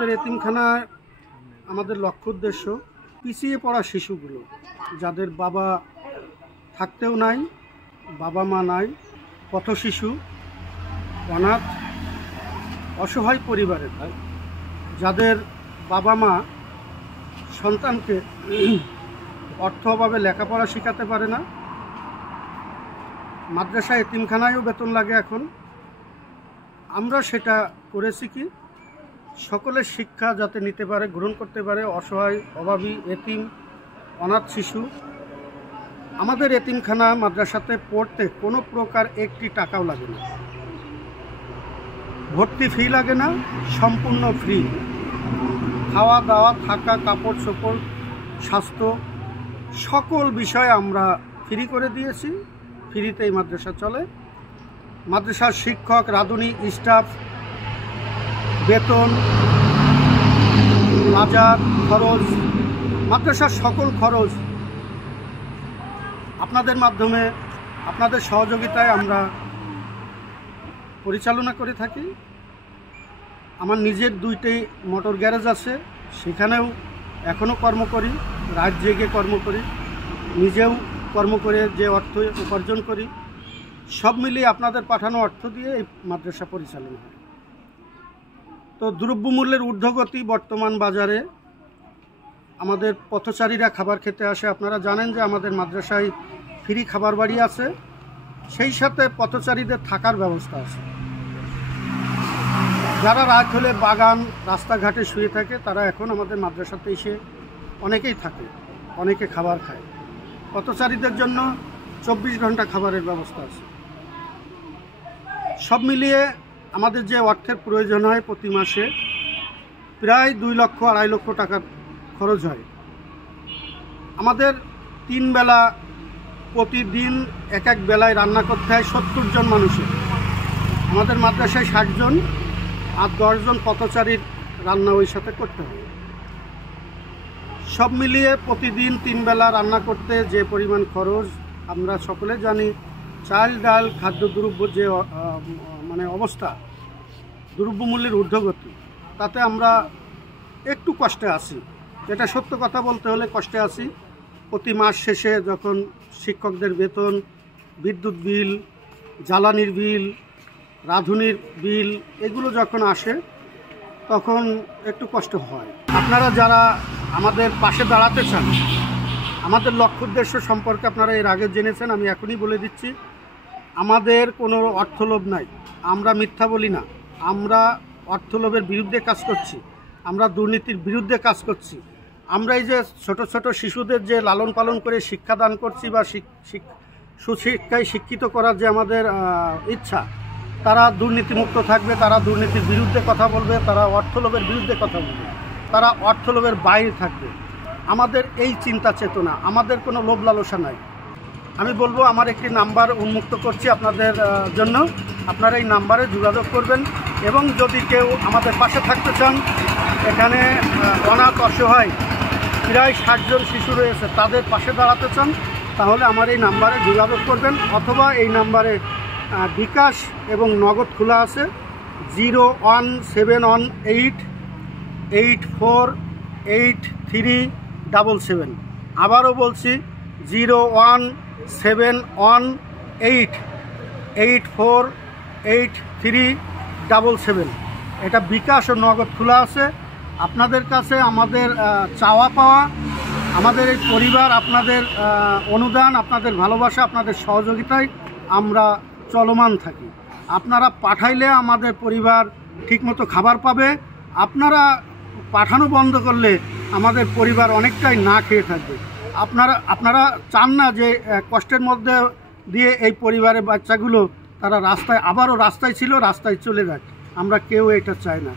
আমাদের এতিমখানায় আমাদের লক্ষ্য উদ্দেশ্য পিছিয়ে পড়া শিশুগুলো, যাদের বাবা থাকতেও নাই, বাবা মা নাই, পথ শিশু, অনাথ, অসহায় পরিবারের, যাদের বাবা মা সন্তানকে অর্থ অভাবে লেখাপড়া শেখাতে পারে না। মাদ্রাসা এতিমখানায়ও বেতন লাগে। এখন আমরা সেটা করেছি কি, সকলের শিক্ষা যাতে নিতে পারে, গ্রহণ করতে পারে, অসহায়, অভাবী, এতিম, অনাথ শিশু। আমাদের এতিমখানা মাদ্রাসাতে পড়তে কোনো প্রকার একটি টাকাও লাগে না, ভর্তি ফি লাগে না, সম্পূর্ণ ফ্রি। খাওয়া দাওয়া, থাকা, কাপড় চোপড়, স্বাস্থ্য, সকল বিষয়ে আমরা ফ্রি করে দিয়েছি। ফ্রিতেই মাদ্রাসা চলে। মাদ্রাসার শিক্ষক, রাঁধুনি, স্টাফ, বেতন, বাজার খরচ, মাদ্রাসার সকল খরচ আপনাদের মাধ্যমে, আপনাদের সহযোগিতায় আমরা পরিচালনা করে থাকি। আমার নিজের 2টি মোটর গ্যারেজ আছে, সেখানেও এখনও কর্ম করি, রাত জেগে কর্ম করি, নিজেও কর্ম করে যে অর্থ উপার্জন করি, সব মিলিয়ে আপনাদের পাঠানো অর্থ দিয়ে এই মাদ্রাসা পরিচালনা হয়। তো দ্রব্যমূল্যের ঊর্ধ্বগতি বর্তমান বাজারে আমাদের পথচারীরা খাবার খেতে আসে। আপনারা জানেন যে আমাদের মাদ্রাসায় ফ্রি খাবার বাড়ি আছে, সেই সাথে পথচারীদের থাকার ব্যবস্থা আছে। যারা রাত হলে বাগান, রাস্তাঘাটে শুয়ে থাকে, তারা এখন আমাদের মাদ্রাসাতে এসে অনেকেই থাকে, অনেকে খাবার খায়। পথচারীদের জন্য 24 ঘন্টা খাবারের ব্যবস্থা আছে। সব মিলিয়ে আমাদের যে অর্থের প্রয়োজন হয় প্রতি মাসে প্রায় 2 লক্ষ 2.5 লক্ষ টাকা খরচ হয়। আমাদের 3 বেলা প্রতিদিন এক এক বেলায় রান্না করতে হয় 70 জন মানুষের। আমাদের মাদ্রাসায় 60 জন আর 10 জন পথচারীর রান্না ওই সাথে করতে হয়। সব মিলিয়ে প্রতিদিন 3 বেলা রান্না করতে যে পরিমাণ খরচ আমরা সকলে জানি। চাল ডাল খাদ্যদ্রব্য যে অবস্থা, দ্রব্যমূল্যের ঊর্ধ্বগতি, তাতে আমরা একটু কষ্টে আছি। এটা সত্য কথা বলতে হলে কষ্টে আছি। প্রতি মাস শেষে যখন শিক্ষকদের বেতন, বিদ্যুৎ বিল, জ্বালানির বিল, রাঁধুনির বিল এগুলো যখন আসে তখন একটু কষ্ট হয়। আপনারা যারা আমাদের পাশে দাঁড়াতে চান, আমাদের লক্ষ্য উদ্দেশ্য সম্পর্কে আপনারা এর আগে জেনেছেন, আমি এখনই বলে দিচ্ছি। আমাদের কোনো অর্থলোভ নাই, আমরা মিথ্যা বলি না, আমরা অর্থলোভের বিরুদ্ধে কাজ করছি, আমরা দুর্নীতির বিরুদ্ধে কাজ করছি। আমরা এই যে ছোট ছোট শিশুদের যে লালন পালন করে শিক্ষাদান করছি বা সুশিক্ষায় শিক্ষিত করার যে আমাদের ইচ্ছা, তারা দুর্নীতিমুক্ত থাকবে, তারা দুর্নীতির বিরুদ্ধে কথা বলবে, তারা অর্থলোভের বিরুদ্ধে কথা বলবে, তারা অর্থলোভের বাইরে থাকবে। আমাদের এই চিন্তা চেতনা, আমাদের কোনো লোভ লালসা নাই। আমি বলবো, আমার একটি নাম্বার উন্মুক্ত করছি আপনাদের জন্য, আপনারা এই নাম্বারে যোগাযোগ করবেন। এবং যদি কেউ আমাদের পাশে থাকতে চান, এখানে অনাথ অসহায় প্রায় 60 জন শিশু রয়েছে, তাদের পাশে দাঁড়াতে চান, তাহলে আমার এই নাম্বারে যোগাযোগ করবেন। অথবা এই নাম্বারে বিকাশ এবং নগদ খোলা আছে 01718848377। আবারও বলছি 01718848377। এটা বিকাশ ও নগদ খোলা আছে। আপনাদের কাছে আমাদের চাওয়া পাওয়া, আমাদের এই পরিবার, আপনাদের অনুদান, আপনাদের ভালোবাসা, আপনাদের সহযোগিতায় আমরা চলমান থাকি। আপনারা পাঠাইলে আমাদের পরিবার ঠিকমতো খাবার পাবে। আপনারা পাঠানো বন্ধ করলে আমাদের পরিবার অনেকটাই না খেয়ে থাকবে। আপনারা চান না যে কষ্টের মধ্যে দিয়ে এই পরিবারের বাচ্চাগুলো তারা রাস্তায়, আবারও রাস্তায় ছিল, রাস্তায় চলে যায়। আমরা কেউ এটা চাই না।